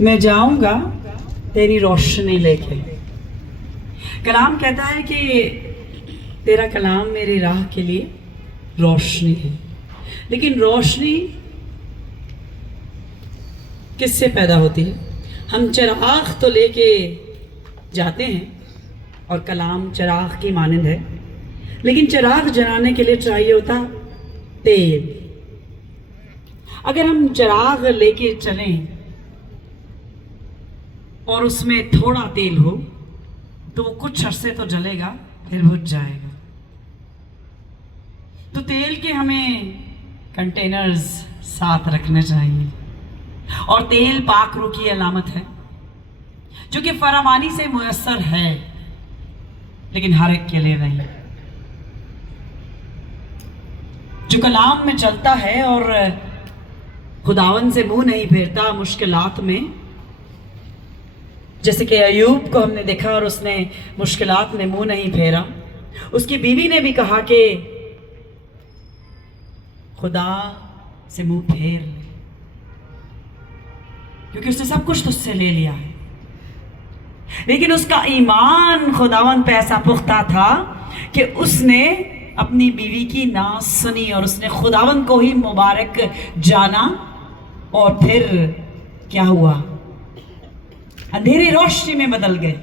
मैं जाऊंगा तेरी रोशनी लेके। कलाम कहता है कि तेरा कलाम मेरी राह के लिए रोशनी है, लेकिन रोशनी किससे पैदा होती है? हम चिराग तो लेके जाते हैं और कलाम चिराग की मानंद है, लेकिन चिराग जलाने के लिए चाहिए होता तेल। अगर हम चिराग लेके चलें और उसमें थोड़ा तेल हो तो वो कुछ अरसे तो जलेगा, फिर बुझ जाएगा। तो तेल के हमें कंटेनर्स साथ रखने चाहिए, और तेल पाक रूह की अलामत है जो कि फरावानी से मुयस्सर है, लेकिन हर एक के लिए नहीं। जो कलाम में चलता है और खुदावन से मुंह नहीं फेरता मुश्किलात में, जैसे कि अयूब को हमने देखा और उसने मुश्किलात में मुंह नहीं फेरा। उसकी बीवी ने भी कहा कि खुदा से मुंह फेर ले, क्योंकि उसने सब कुछ तुझसे ले लिया है। लेकिन उसका ईमान खुदावन पे ऐसा पुख्ता था कि उसने अपनी बीवी की ना सुनी और उसने खुदावन को ही मुबारक जाना। और फिर क्या हुआ? अंधेरे रोशनी में बदल गए।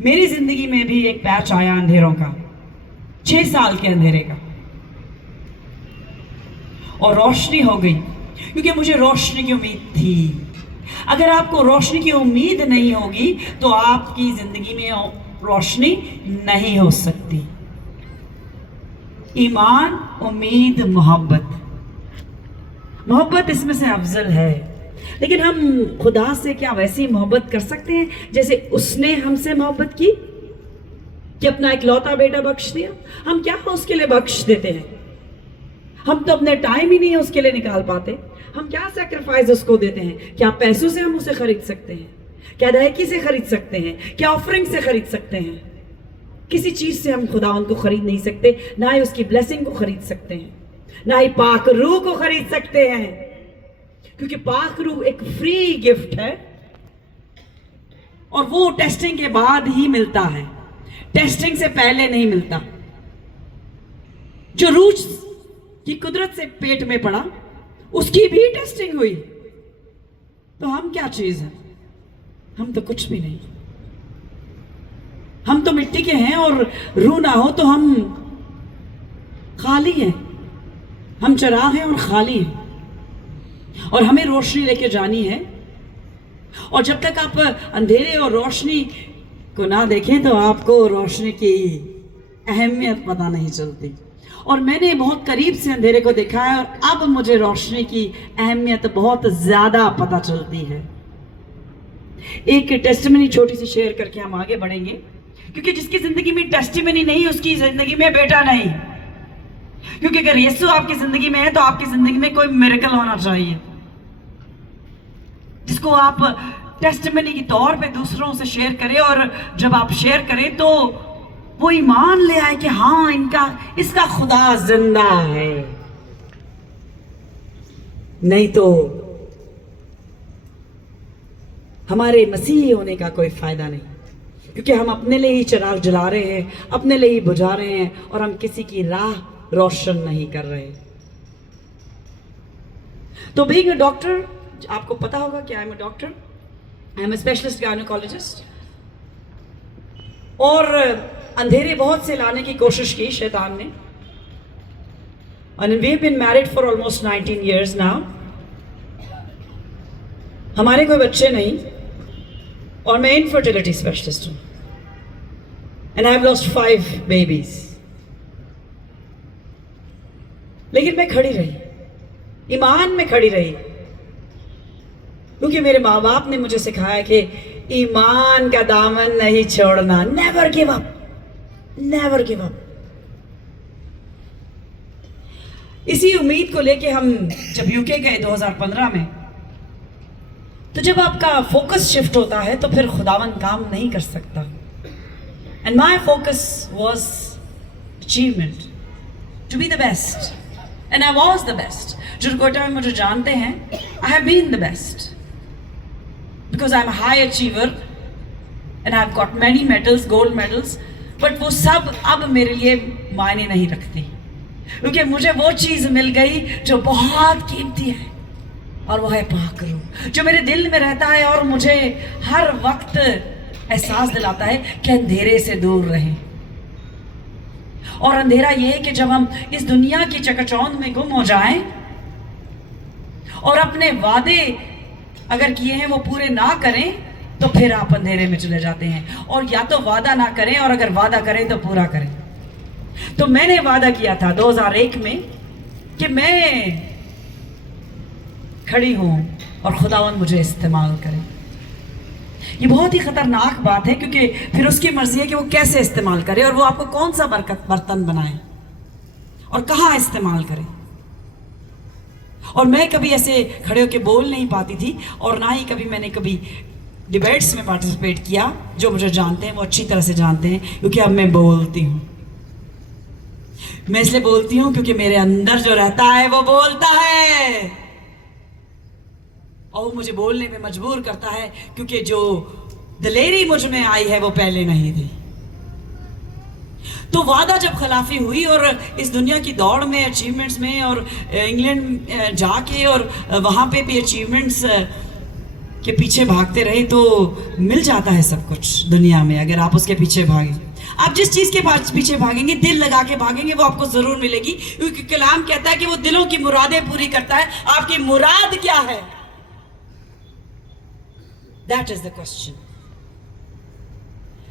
मेरी जिंदगी में भी एक पैच आया अंधेरों का, 6 साल के अंधेरे का, और रोशनी हो गई, क्योंकि मुझे रोशनी की उम्मीद थी। अगर आपको रोशनी की उम्मीद नहीं होगी तो आपकी जिंदगी में रोशनी नहीं हो सकती। ईमान, उम्मीद, मोहब्बत इसमें से अफजल है। लेकिन हम खुदा से क्या वैसी मोहब्बत कर सकते हैं जैसे उसने हमसे मोहब्बत की, कि अपना इकलौता बेटा बख्श दिया? हम क्या उसके लिए बख्श देते हैं? हम तो अपने टाइम ही नहीं उसके लिए निकाल पाते। हम क्या सैक्रिफाइस उसको देते हैं? क्या पैसों से हम उसे खरीद सकते हैं? क्या दहकी से खरीद सकते हैं? क्या ऑफरिंग से खरीद सकते हैं? किसी चीज से हम खुदावन को खरीद नहीं सकते, ना ही उसकी ब्लेसिंग को खरीद सकते हैं, ना ही पाक रूह को खरीद सकते हैं, क्योंकि पाक रूह एक फ्री गिफ्ट है और वो टेस्टिंग के बाद ही मिलता है, टेस्टिंग से पहले नहीं मिलता। जो रूह की कुदरत से पेट में पड़ा उसकी भी टेस्टिंग हुई। तो हम क्या चीज है? हम तो कुछ भी नहीं। हम तो मिट्टी के हैं और रूह ना हो तो हम खाली हैं। हम चिराग हैं और खाली हैं, और हमें रोशनी लेके जानी है। और जब तक आप अंधेरे और रोशनी को ना देखें तो आपको रोशनी की अहमियत पता नहीं चलती। और मैंने बहुत करीब से अंधेरे को देखा है, और अब मुझे रोशनी की अहमियत बहुत ज्यादा पता चलती है। एक टेस्टिमनी छोटी सी शेयर करके हम आगे बढ़ेंगे, क्योंकि जिसकी जिंदगी में टेस्टिमनी नहीं उसकी जिंदगी में बेटा नहीं। क्योंकि अगर यीशु आपकी जिंदगी में है तो आपकी जिंदगी में कोई मिरेकल होना चाहिए, जिसको आप टेस्टिमनी के तौर पे दूसरों से शेयर करें। और जब आप शेयर करें तो वो ईमान ले आए कि हाँ, इसका खुदा जिंदा है। नहीं तो हमारे मसीही होने का कोई फायदा नहीं, क्योंकि हम अपने लिए ही चिराग जला रहे हैं, अपने लिए ही बुझा रहे हैं, और हम किसी की राह रोशन नहीं कर रहे। तो बीइंग अ डॉक्टर, आपको पता होगा कि I am a doctor, I am a specialist gynaecologist. और अंधेरे बहुत से लाने की कोशिश की शैतान ने, and we have been married for almost 19 years now. हमारे कोई बच्चे नहीं, और मैं इनफर्टिलिटी स्पेशलिस्ट हूँ, and I have lost 5 babies. लेकिन मैं खड़ी रही, ईमान में खड़ी रही, क्योंकि मेरे माँ बाप ने मुझे सिखाया कि ईमान का दामन नहीं छोड़ना। Never give up, never give up. इसी उम्मीद को लेके हम जब यूके गए 2015 में, तो जब आपका फोकस शिफ्ट होता है तो फिर खुदावन काम नहीं कर सकता। And my focus was achievement, to be the best. And I was the best. जो कोटा में मुझे जानते हैं, I have been the best. Because I'm a high achiever and I've got many medals, gold medals. But वो सब अब मेरे लिए मायने नहीं रखती, क्योंकि मुझे वो चीज़ मिल गई जो बहुत कीमती है, और वो है पाक रूह, जो मेरे दिल में रहता है और मुझे हर वक्त एहसास दिलाता है कि अंधेरे से दूर रहें। और अंधेरा ये है कि जब हम इस दुनिया की चकाचौंध में गुम हो जाएं और अपने वादे अगर किए हैं वो पूरे ना करें, तो फिर आप अंधेरे में चले जाते हैं। और या तो वादा ना करें, और अगर वादा करें तो पूरा करें। तो मैंने वादा किया था 2001 में कि मैं खड़ी हूं और खुदावंद मुझे इस्तेमाल करे। ये बहुत ही खतरनाक बात है, क्योंकि फिर उसकी मर्जी है कि वो कैसे इस्तेमाल करे और वो आपको कौन सा बर्तन बनाए और कहाँ इस्तेमाल करे। और मैं कभी ऐसे खड़े होकर बोल नहीं पाती थी, और ना ही कभी मैंने कभी डिबेट्स में पार्टिसिपेट किया। जो मुझे जानते हैं वो अच्छी तरह से जानते हैं, क्योंकि अब मैं बोलती हूँ। मैं इसलिए बोलती हूँ क्योंकि मेरे अंदर जो रहता है वो बोलता है, और वो मुझे बोलने में मजबूर करता है, क्योंकि जो दिलेरी मुझ में आई है वो पहले नहीं थी। तो वादा जब खिलाफी हुई और इस दुनिया की दौड़ में, अचीवमेंट्स में, और इंग्लैंड जाके और वहाँ पे भी अचीवमेंट्स के पीछे भागते रहे, तो मिल जाता है सब कुछ दुनिया में अगर आप उसके पीछे भागें। आप जिस चीज़ के पीछे भागेंगे, दिल लगा के भागेंगे, वो आपको ज़रूर मिलेगी, क्योंकि कलाम कहता है कि वो दिलों की मुरादें पूरी करता है। आपकी मुराद क्या है? That is the question.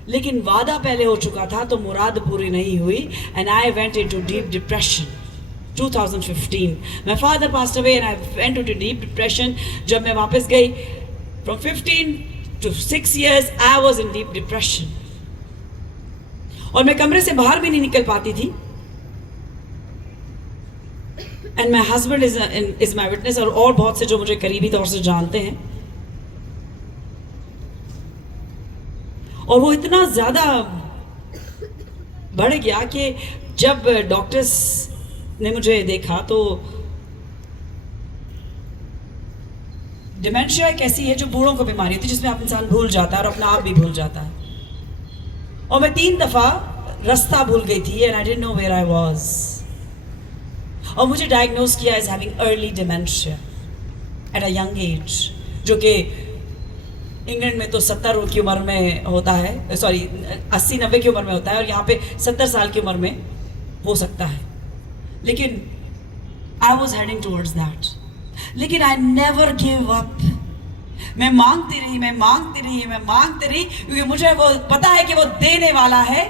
लेकिन वादा पहले हो चुका था तो मुराद पूरी नहीं हुई, and I went into deep depression. 2015. My father passed away and I went into deep depression. जब मैं वापस गई, from 15 to 6 years, I was in deep depression. और मैं कमरे से बाहर भी नहीं निकल पाती थी। And my husband is my witness, और बहुत से जो मुझे करीबी तौर से जानते हैं। और वो इतना ज़्यादा बढ़ गया कि जब डॉक्टर्स ने मुझे देखा तो डिमेंशिया एक ऐसी है जो बूढ़ों को बीमारी होती है, जिसमें आप इंसान भूल जाता है और अपना आप भी भूल जाता है। और मैं 3 दफ़ा रास्ता भूल गई थी, and I didn't know where I was. और मुझे डायग्नोज किया as having early dementia at a young age, जो कि इंग्लैंड में तो 70 की उम्र में होता है, सॉरी 80-90 की उम्र में होता है, और यहाँ पे 70 साल की उम्र में हो सकता है। लेकिन I was heading towards that, लेकिन आई नेवर गिव अप। मैं मांगती रही, मैं मांगती रही, मैं मांगती रही, क्योंकि मुझे वो पता है कि वो देने वाला है।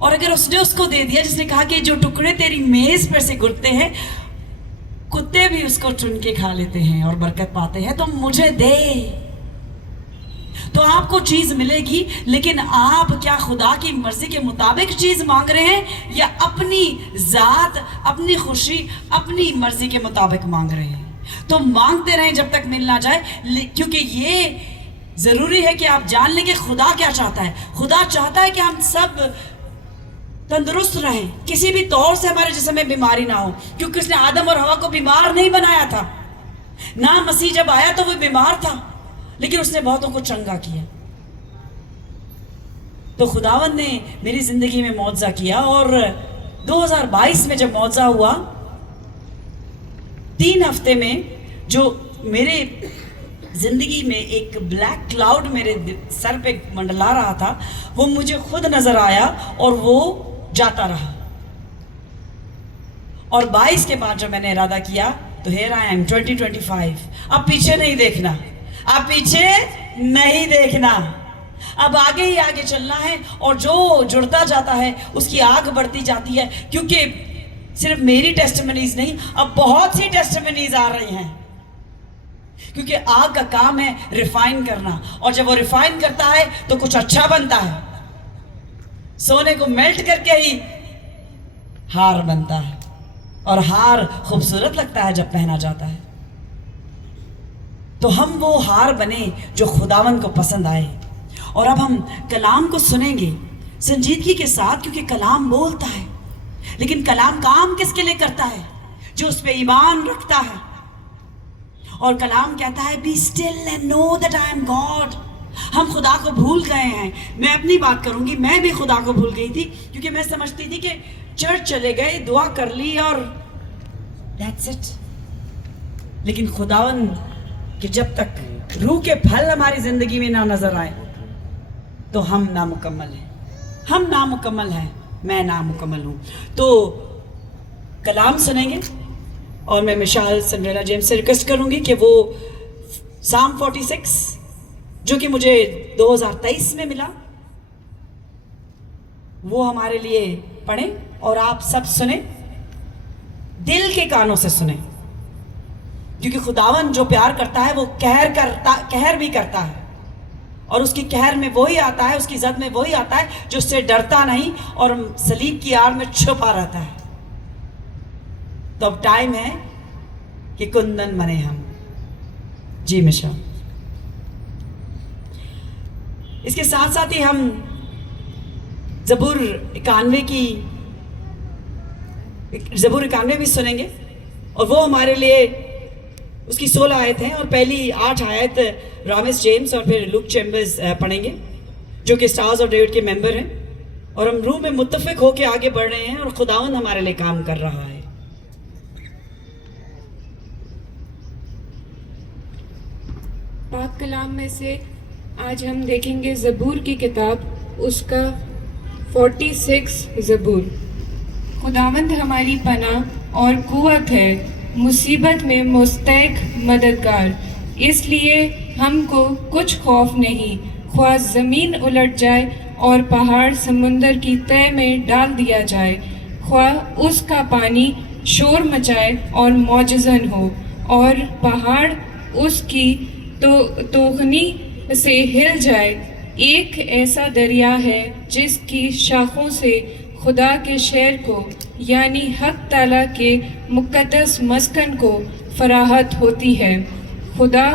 और अगर उसने उसको दे दिया, जिसने कहा कि जो टुकड़े तेरी मेज पर से गिरते हैं कुत्ते भी उसको चुन के खा लेते हैं और बरकत पाते हैं, तो मुझे दे। तो आपको चीज मिलेगी, लेकिन आप क्या खुदा की मर्जी के मुताबिक चीज मांग रहे हैं, या अपनी जात, अपनी खुशी, अपनी मर्जी के मुताबिक मांग रहे हैं? तो मांगते रहें जब तक मिल ना जाए, क्योंकि ये जरूरी है कि आप जान लें कि खुदा क्या चाहता है। खुदा चाहता है कि हम सब तंदुरुस्त रहें, किसी भी तौर से हमारे जिस्म में बीमारी ना हो, क्योंकि उसने आदम और हवा को बीमार नहीं बनाया था ना। मसीह जब आया तो वो बीमार था, लेकिन उसने बहुतों को चंगा किया। तो खुदावंद ने मेरी जिंदगी में मौजज़ा किया, और 2022 में जब मौजज़ा हुआ, 3 हफ्ते में जो मेरे जिंदगी में एक ब्लैक क्लाउड मेरे सर पे मंडला रहा था, वो मुझे खुद नजर आया और वो जाता रहा। और 22 के बाद जब मैंने इरादा किया, तो हियर आई एम 2025। अब पीछे नहीं देखना, अब पीछे नहीं देखना, अब आगे ही आगे चलना है। और जो जुड़ता जाता है उसकी आग बढ़ती जाती है, क्योंकि सिर्फ मेरी टेस्टिमनीज नहीं, अब बहुत सी टेस्टिमनीज आ रही हैं, क्योंकि आग का काम है रिफाइन करना, और जब वो रिफाइन करता है तो कुछ अच्छा बनता है। सोने को मेल्ट करके ही हार बनता है, और हार खूबसूरत लगता है जब पहना जाता है। तो हम वो हार बने जो खुदावंद को पसंद आए। और अब हम कलाम को सुनेंगे संजीदगी के साथ, क्योंकि कलाम बोलता है, لیکن کلام کام کس کے لیے کرتا ہے؟ جو اس پہ ایمان رکھتا ہے. اور کلام کہتا ہے be still and know that I am God. ہم خدا کو بھول گئے ہیں. میں اپنی بات کروں گی, میں بھی خدا کو بھول گئی تھی, کیونکہ میں سمجھتی تھی کہ چرچ چلے گئے, دعا کر لی اور that's it. لیکن خداوند کہ جب تک روح کے پھل ہماری زندگی میں نہ نظر آئے تو ہم نامکمل ہیں. ہم نامکمل ہیں, میں نامکمل ہوں. تو کلام سنیں گے اور میں مشال سنڈریلا جیمس سے ریکویسٹ کروں گی کہ وہ سام 46 جو کہ مجھے 2023 میں ملا وہ ہمارے لیے پڑھیں اور آپ سب سنیں, دل کے کانوں سے سنیں, کیونکہ خداوند جو پیار کرتا ہے وہ قہر بھی کرتا ہے, اور اس کی قہر میں وہی آتا ہے, اس کی زد میں وہی آتا ہے جو اس سے ڈرتا نہیں اور صلیب کی آڑ میں چھپا رہتا ہے. تو اب ٹائم ہے کہ کندن بنے ہم. جی مشا. اس کے ساتھ ساتھ ہی ہم زبور 91 بھی سنیں گے, اور وہ ہمارے لیے اس کی 16 آیت ہیں, اور پہلی 8 آیت رامس جیمس اور پھر لوک چیمبرز پڑھیں گے جو کہ سٹارز اور ڈیوڈ کے ممبر ہیں, اور ہم روح میں متفق ہو کے آگے بڑھ رہے ہیں اور خداوند ہمارے لیے کام کر رہا ہے. پاک کلام میں سے آج ہم دیکھیں گے زبور کی کتاب, اس کا 46 زبور. خداوند ہماری پناہ اور قوت ہے, مصیبت میں مستحق مددگار. اس لیے ہم کو کچھ خوف نہیں, خواہ زمین الٹ جائے اور پہاڑ سمندر کی تہہ میں ڈال دیا جائے, خواہ اس کا پانی شور مچائے اور موجزن ہو, اور پہاڑ اس کی توغنی سے ہل جائے. ایک ایسا دریا ہے جس کی شاخوں سے خدا کے شہر کو یعنی حق تعالیٰ کے مقدس مسکن کو فراحت ہوتی ہے. خدا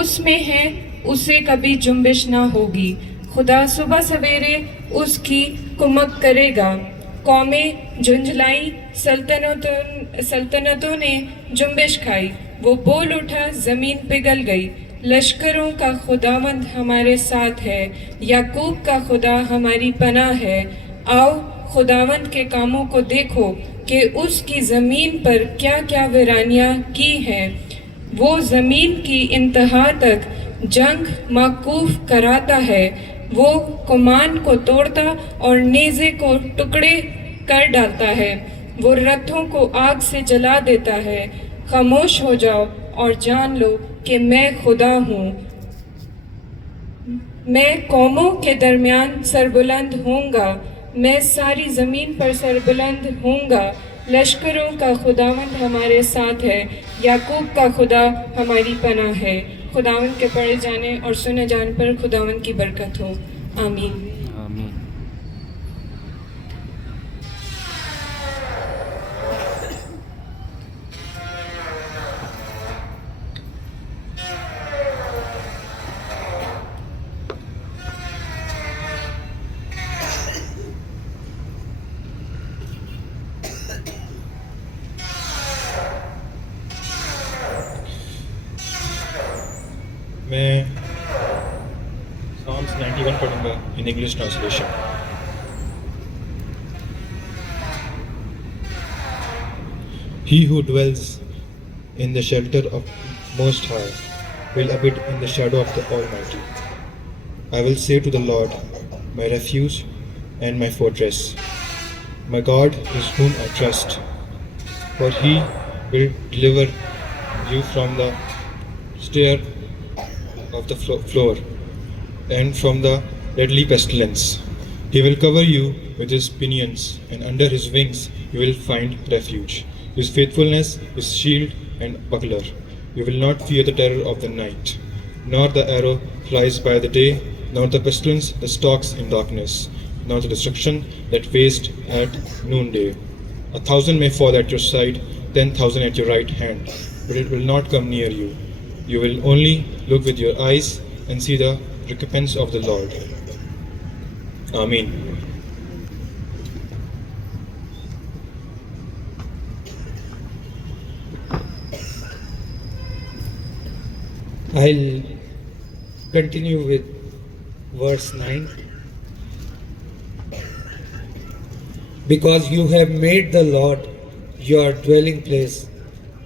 اس میں ہے, اسے کبھی جنبش نہ ہوگی. خدا صبح سویرے اس کی کمک کرے گا. قومیں جھنجھلائیں, سلطنتوں نے جنبش کھائی. وہ بول اٹھا, زمین پگھل گئی. لشکروں کا خداوند ہمارے ساتھ ہے, یعقوب کا خدا ہماری پناہ ہے. آؤ خداوند کے کاموں کو دیکھو کہ اس کی زمین پر کیا کیا ویرانیاں کی ہیں. وہ زمین کی انتہا تک جنگ موقوف کراتا ہے. وہ کمان کو توڑتا اور نیزے کو ٹکڑے کر ڈالتا ہے. وہ رتھوں کو آگ سے جلا دیتا ہے. خاموش ہو جاؤ اور جان لو کہ میں خدا ہوں. میں قوموں کے درمیان سربلند ہوں گا, میں ساری زمین پر سربلند ہوں گا. لشکروں کا خداوند ہمارے ساتھ ہے, یعقوب کا خدا ہماری پناہ ہے. خداوند کے پڑھے جانے اور سنے جانے پر خداوند کی برکت ہو. آمین. میں Psalms 91 پڑھوں گا in English translation. He who dwells in the shelter of Most High will abide in the shadow of the Almighty. I will say to the Lord, my refuge and my fortress, my God is whom I trust, for he will deliver you from the snare of the floor and from the deadly pestilence. He will cover you with his pinions, and under his wings you will find refuge. His faithfulness is shield and buckler. You will not fear the terror of the night, nor the arrow flies by the day, nor the pestilence that stalks in darkness, nor the destruction that wastes at noonday. 1,000 may fall at your side, 10,000 at your right hand, but it will not come near you. You will only look with your eyes and see the recompense of the Lord. Amen. I'll continue with verse 9. Because you have made the Lord your dwelling place,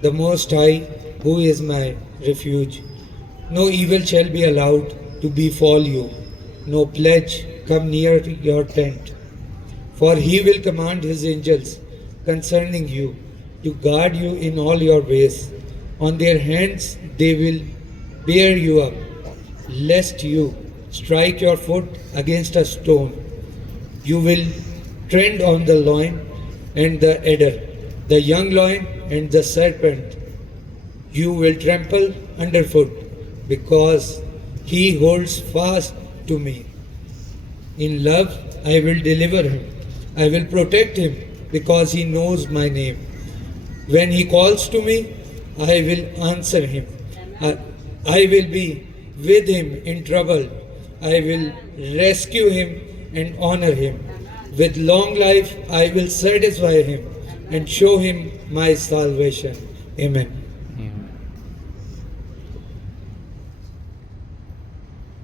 the Most High, who is my refuge. No evil shall be allowed to befall you, no pledge come near your tent. For he will command his angels concerning you to guard you in all your ways. On their hands they will bear you up, lest you strike your foot against a stone. You will tread on the lion and the adder, the young lion and the serpent. You will trample underfoot, because he holds fast to me. In love I will deliver him. I will protect him, because he knows my name. When he calls to me, I will answer him. I will be with him in trouble. I will rescue him and honor him. With long life I will satisfy him and show him my salvation. Amen.